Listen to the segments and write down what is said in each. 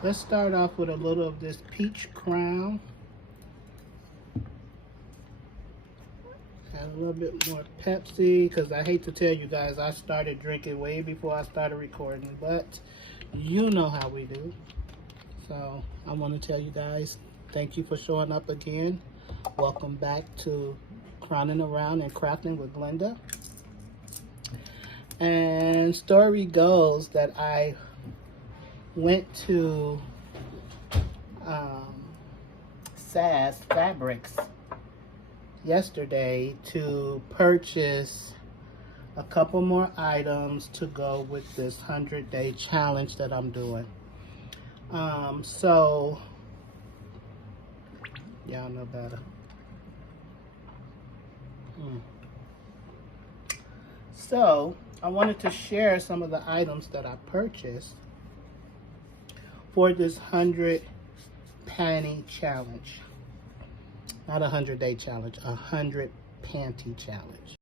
Let's start off with a little of this peach crown. Add a little bit more Pepsi, because I hate to tell you guys, I started drinking way before I started recording, but you know how we do. So I want to tell you guys, thank you for showing up again. Welcome back to Crowning Around and Crafting with Glenda. And story goes that I went to Sass Fabrics yesterday to purchase a couple more items to go with this 100-day challenge that I'm doing. So y'all know better. So I wanted to share some of the items that I purchased for this 100 panty challenge. Not a 100-day challenge, a 100 panty challenge.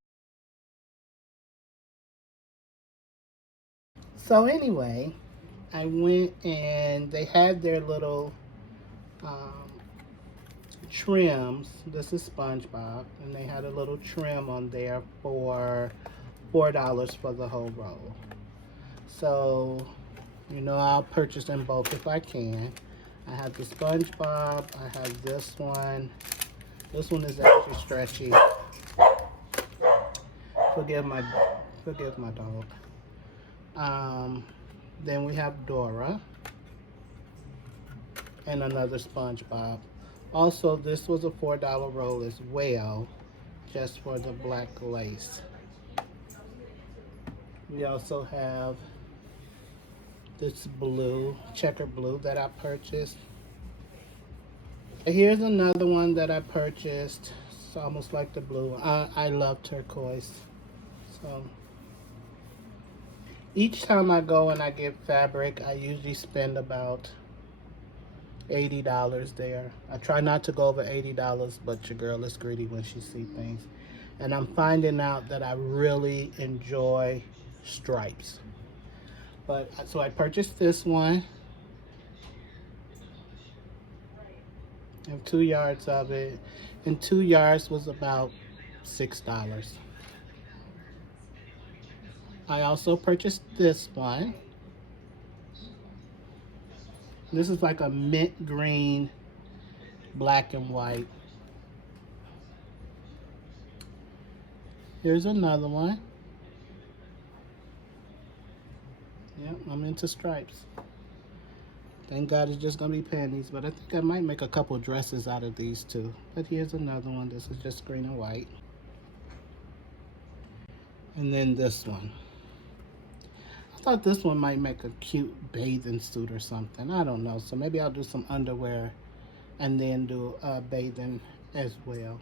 So anyway, I went and they had their little trims. This is SpongeBob, and they had a little trim on there for $4 for the whole roll. So, you know, I'll purchase them both if I can. I have the SpongeBob. I have this one. This one is extra stretchy. Forgive my dog. Then we have Dora and another SpongeBob. Also, this was a $4 roll as well, just for the black lace. We also have this blue, checker blue that I purchased. Here's another one that I purchased. It's almost like the blue. I love turquoise. So each time I go and I get fabric, I usually spend about $80 there. I try not to go over $80, but your girl is greedy when she sees things. And I'm finding out that I really enjoy stripes. But so I purchased this one. I have 2 yards of it, and 2 yards was about $6. I also purchased this one. This is like a mint green, black and white. Here's another one. Yep, I'm into stripes. Thank God it's just gonna be panties, but I think I might make a couple dresses out of these too. But here's another one. This is just green and white. And then this one. I thought this one might make a cute bathing suit or something. I don't know. So maybe I'll do some underwear and then do bathing as well.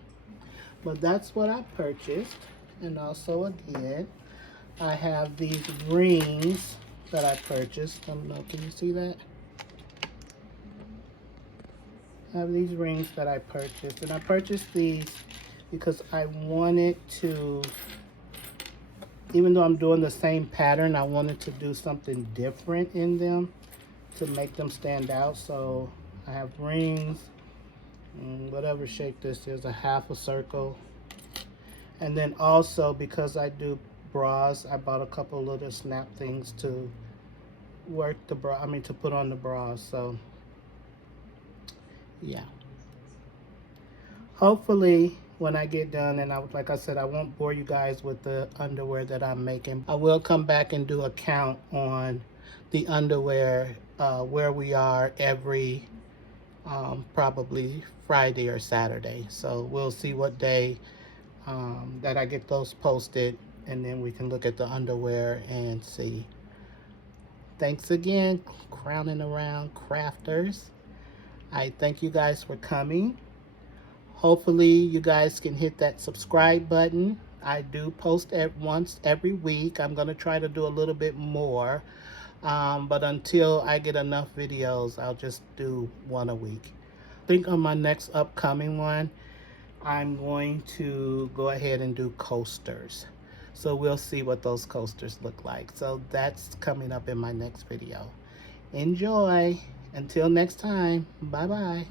But that's what I purchased. And also again, I have these rings that I purchased. I don't know, can you see that? I have these rings that I purchased, and I purchased these because I wanted to, even though I'm doing the same pattern, I wanted to do something different in them to make them stand out. So I have rings, whatever shape this is, a half a circle. And then also, because I do bras, I bought a couple little snap things to work the bra, to put on the bras. So yeah, hopefully when I get done, and like I said, I won't bore you guys with the underwear that I'm making. I will come back and do a count on the underwear where we are every probably Friday or Saturday. So we'll see what day that I get those posted, and then we can look at the underwear and see. Thanks again, Crowning Around Crafters. I thank you guys for coming. Hopefully you guys can hit that subscribe button. I do post at once every week. I'm going to try to do a little bit more. But until I get enough videos, I'll just do one a week. I think on my next upcoming one, I'm going to go ahead and do coasters. So we'll see what those coasters look like. So that's coming up in my next video. Enjoy, Until next time, bye-bye.